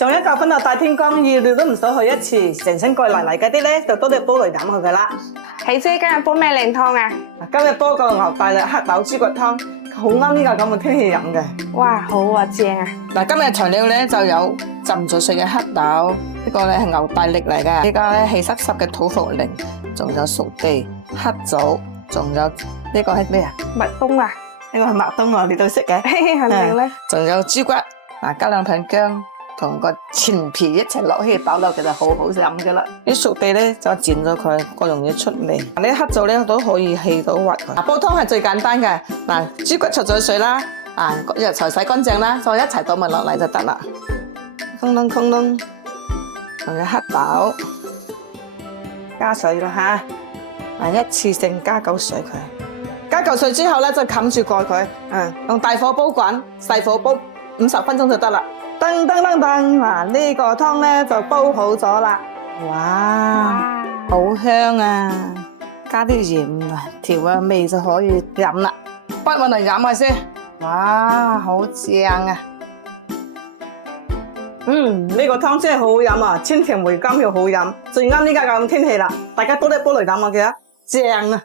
上一集分到大天光，意料都唔使去一次，成身蓋嚟嗰啲咧就多啲煲嚟飲佢噶啦。喜姐今日煲咩靚湯啊？今日煲個牛大力黑豆豬骨湯，好啱呢個咁嘅天氣飲嘅。哇，好啊，正啊！嗱，今日材料咧就有浸咗水嘅黑豆，呢個咧係牛大力嚟嘅，呢個咧係濕濕嘅土茯苓，仲有熟地、黑棗，仲有呢個係咩啊？麥冬啊，呢個係麥冬啊，你都識嘅。肯定咧。仲有豬骨，加兩片薑。同個前皮一齊落去倒落，其實好好飲噶啦。啲熟地咧就剪咗佢，個容易出味。呢黑棗咧都可以起到滑佢。煲湯係最簡單嘅，嗱，豬骨焯咗水啦，藥材洗乾淨啦，再一齊倒埋落嚟就得啦。空窿空窿，仲有黑豆，加水啦吓，一次性加夠水佢，加夠水之後咧就冚住蓋佢，用大火煲滾，細火煲50分鐘就得啦。噔噔噔噔，嗱呢個湯咧就煲好咗啦，哇，好香啊！加啲鹽調下味就可以飲啦。不揾嚟飲下先，哇，好正啊！呢個湯真係好好飲啊，清甜回甘又好飲，最啱呢家咁天氣啦，大家多啲煲嚟飲下嘅，正啊！